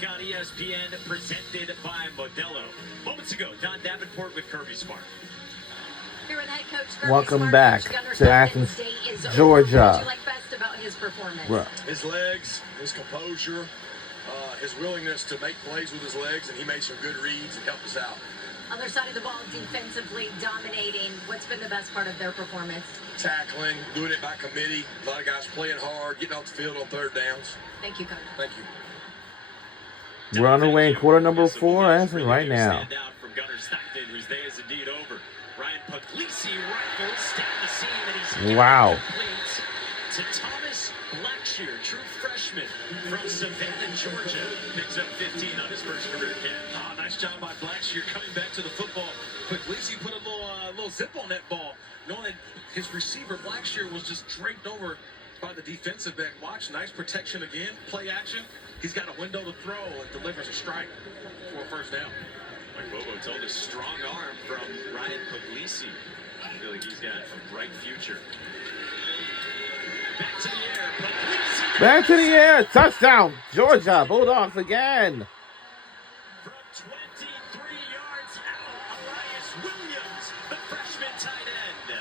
week on ESPN, presented by Modelo. Moments ago, Don Davenport with Kirby Smart. Here with head coach Kirby Welcome Smart. back to Athens, Georgia. What did you like best about his performance? Well, his legs, his composure, his willingness to make plays with his legs, and he made some good reads and helped us out. Other side of the ball, defensively dominating. What's been the best part of their performance? Tackling, doing it by committee. A lot of guys playing hard, getting off the field on third downs. Thank you, Coach. Thank you. we're on the way in quarter number 4, Athens, right now. Stand out from Gunnar Stockton, whose day is indeed over. Ryan Puglisi rifles down the seam, and he's Wow. complete to Thomas Blackshear, true freshman from Savannah, Georgia. Picks up 15 on his first career catch. Nice job by Blackshear coming back to the football. Puglisi put a little zip on that ball, knowing that his receiver Blackshear was just draped over by the defensive back. Watch, nice protection again, play action. He's got a window to throw and delivers a strike for a first down. Like Bobo told us, strong arm from Ryan Puglisi. I feel like he's got a bright future. Back to the air. Puglisi Back to the air. Touchdown. Georgia. Bulldogs again. from 23 yards out. Elias Williams, the freshman tight end.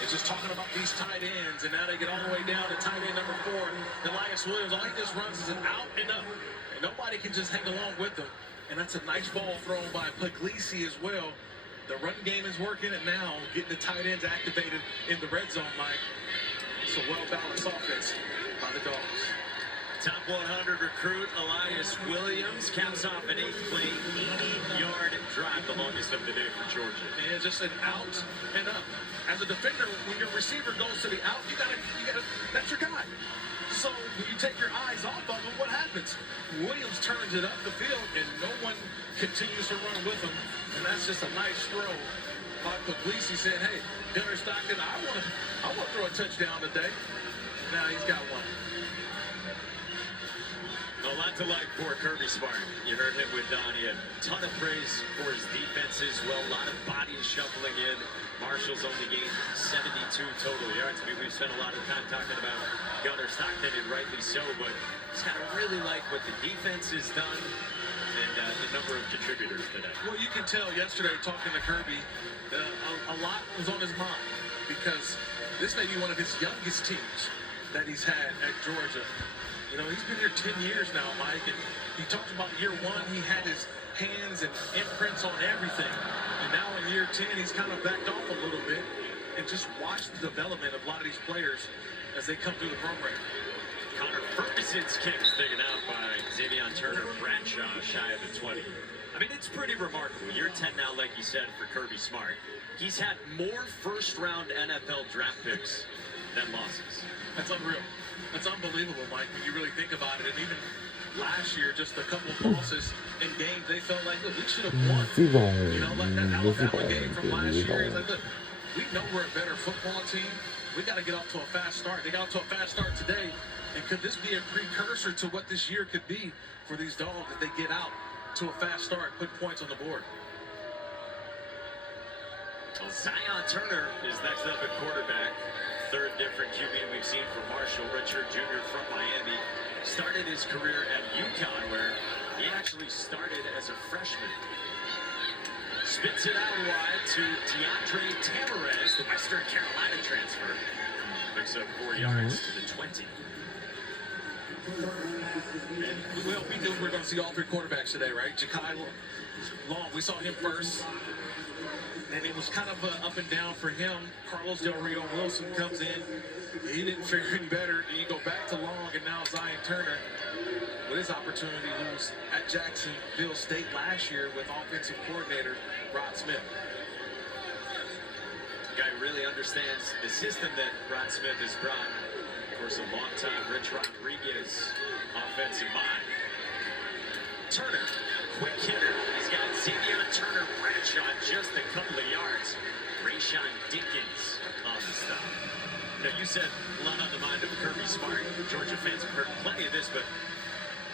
It's just talking about these tight ends, and now they get all the way down to tight end number 4, Elias Williams. All he just runs is an out and up, and nobody can just hang along with him. And that's a nice ball thrown by Puglisi as well. The run game is working, and now getting the tight ends activated in the red zone, Mike. It's a well-balanced offense by the Dogs. Top 100 recruit Elias Williams caps off an 8-play, 80-yard drive, the longest of the day for Georgia. And just an out and up. As a defender, when your receiver goes to the out, you gotta, that's your guy. So when you take your eyes off of him, what happens? Williams turns it up the field, and no one continues to run with him. And that's just a nice throw by Puglisi saying, hey, Gunnar Stockton, I want to throw a touchdown today. Now he's got one. A lot to like for Kirby Smart. You heard him with Don. He had a ton of praise for his defenses. Well, a lot of bodies shuffling in. Marshall's only gained 72 total yards. I mean, we've spent a lot of time talking about Gunnar Stockton, and rightly so, but just kind of really like what the defense has done and the number of contributors today. Well, you can tell yesterday talking to Kirby, a lot was on his mind because this may be one of his youngest teams that he's had at Georgia. You know, he's been here 10 years now, Mike, and he talked about year 1, he had his hands and imprints on everything. And now in year 10, he's kind of backed off a little bit and just watched the development of a lot of these players as they come through the program. Connor Ferguson's kick is taken out by Xavier Turner Bradshaw, shy of the 20. I mean, it's pretty remarkable. Year 10 now, like you said, for Kirby Smart. He's had more first-round NFL draft picks than losses. That's unreal. That's unbelievable, Mike, when you really think about it. And even last year, just a couple of losses in games, they felt like, look, we should have won. You know, like that Alabama game from last year. It's like, look, we know we're a better football team. We got to get off to a fast start. They got off to a fast start today. And could this be a precursor to what this year could be for these Dogs if they get out to a fast start, put points on the board? Well, Zion Turner is next up at quarterback. Third different QB we've seen from Marshall. Richard Jr. from Miami. Started his career at UConn, where he actually started as a freshman. Spits it out wide to DeAndre Tamarez, the Western Carolina transfer. Picks up 4 yards to the 20. And, well, we knew we were going to see all 3 quarterbacks today, right? Ja'Kai Long, we saw him first. And it was kind of up and down for him. Carlos Del Rio Wilson comes in. He didn't figure any better. Then you go back to Long, and now Zion Turner with his opportunity who's at Jacksonville State last year with offensive coordinator Rod Smith. The guy who really understands the system that Rod Smith has brought. Of course, a long-time Rich Rodriguez offensive mind. Turner, quick hitter. He's got Xavier Turner Bradshaw just a couple of yards. Rayshawn Dinkins on the stop. You know, you said a lot on the mind of Kirby Smart. Georgia fans have heard plenty of this, but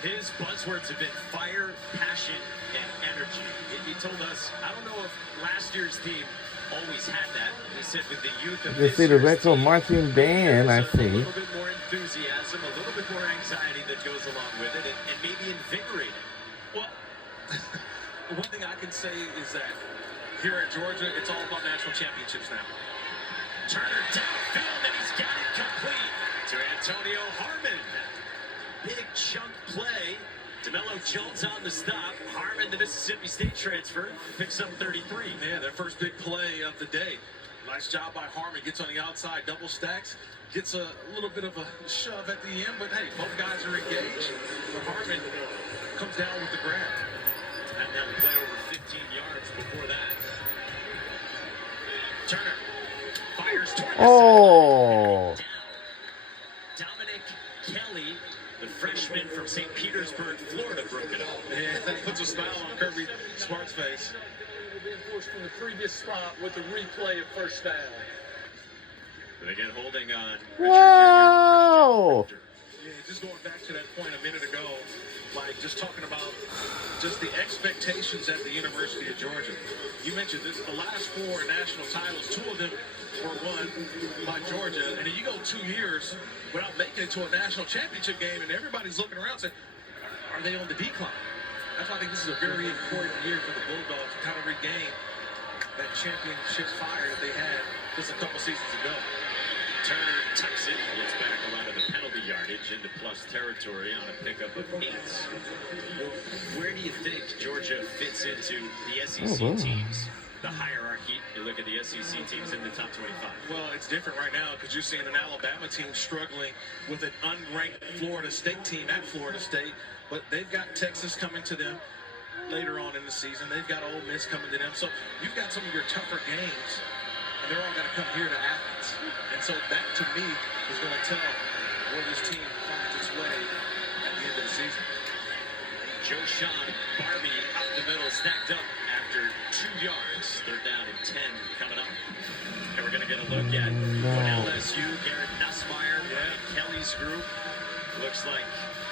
his buzzwords have been fire, passion, and energy. He told us, I don't know if last year's team always had that. He said with the youth of You this see the year's retro team, marching band, I there's a see. little bit more enthusiasm, a little bit more anxiety that goes along with it, and maybe invigorating. Well, one thing I can say is that here at Georgia, it's all about national championships now. Turner downfield, and he's got it complete to Antonio Harmon. Big chunk play. DeMello Jones on the stop. Harmon, the Mississippi State transfer, picks up 33. Yeah, their first big play of the day. Nice job by Harmon. Gets on the outside, double stacks. Gets a little bit of a shove at the end, but hey, both guys are engaged. But Harmon comes down with the grab. Had that play over 15 yards before that. Turner fires toward the Oh. down. Dominic Kelly, the freshman from St. Petersburg, Florida, broke it up. Yeah, that puts a smile on Kirby Smart's face. Reinforced from the previous spot with the replay of first down. They get holding on. Whoa! Yeah, just going back to that point a minute ago, like just talking about just the expectations at the University of Georgia. You mentioned this, the last 4 national titles, 2 of them were won by Georgia, and then you go 2 years without making it to a national championship game, and everybody's looking around saying, are they on the decline? That's why I think this is a very important year for the Bulldogs to kind of regain that championship fire that they had just a couple seasons ago. Turner tucks it, gets back a lot of the penalty yardage into plus territory on a pickup of 8. Where do you think Georgia fits into the SEC teams? The hierarchy, you look at the SEC teams in the top 25. Well, it's different right now because you're seeing an Alabama team struggling with an unranked Florida State team at Florida State, but they've got Texas coming to them later on in the season. They've got Ole Miss coming to them. So you've got some of your tougher games, and they're all going to come here to Athens. And so that, to me, is going to tell where this team finds its way at the end of the season. Joe Sean, Barbie up the middle, stacked up after 2 yards. Third down and 10 coming up. And we're going to get a look at what LSU, Garrett Nussmeier, and Kelly's group. Looks like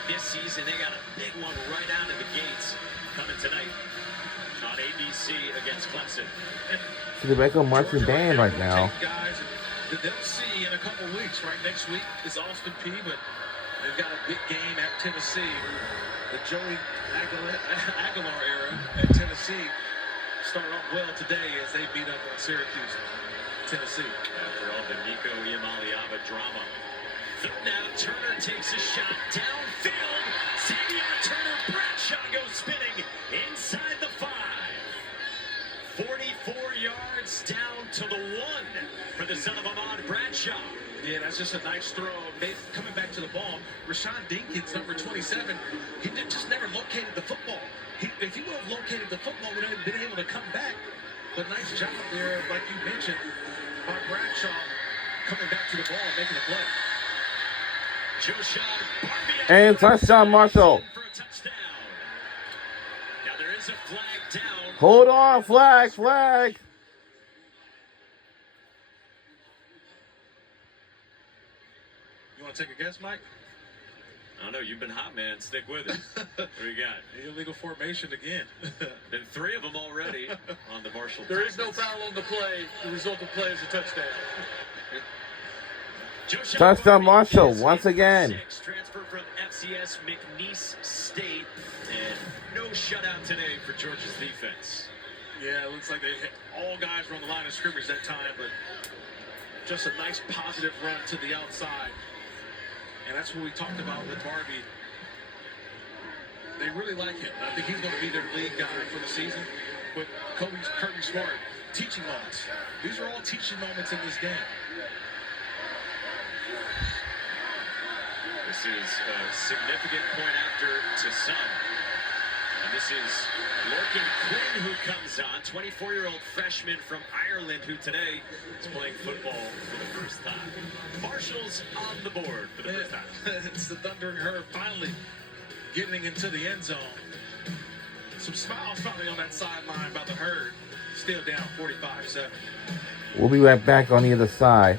this season they got a big one right out of the gates coming tonight on ABC against Clemson. See the retro marching band right now. Guys that they'll see in a couple weeks. Right next week is Austin Peay, but they've got a big game at Tennessee. The Joey Aguilar era at Tennessee started off well today as they beat up on Syracuse, Tennessee. After all the Nico Iamaleava drama. Third down, Turner takes a shot downfield. Xavier Turner Bradshaw goes spinning inside the 5. 44 yards down to the 1 for the son of Ahmad Bradshaw. Yeah, that's just a nice throw. They coming back to the ball. Rashawn Dinkins, number 27, he just never located the football. If he would have located the football, would have been able to come back. But nice job there, like you mentioned, by Bradshaw coming back to the ball and making a play. Joe Sean, Barbie, And touchdown, Marshall. for a touchdown. Now there is a flag down. Hold on, flag, flag. You want to take a guess, Mike? I don't know, you've been hot, man. Stick with it. What do you got? Illegal formation again. Been 3 of them already on the Marshall. There is no foul on the play. The result of the play is a touchdown. Joe Sean Touchdown, Barbie Marshall, is once in for again. 6, transfer from FCS McNeese State. And no shutout today for Georgia's defense. Yeah, it looks like all guys were on the line of scrimmage that time, but just a nice positive run to the outside. And that's what we talked about with Barbie. They really like him. I think he's going to be their lead guy for the season. But Kirby Smart, teaching moments. These are all teaching moments in this game. This is a significant point after to some. And this is Lorcan Quinn who comes on, 24-year-old freshman from Ireland who today is playing football for the first time. Marshall's on the board for the first time. It's the Thundering Herd finally getting into the end zone. Some smiles probably on that sideline about the Herd. Still down 45-7. We'll be right back on the other side.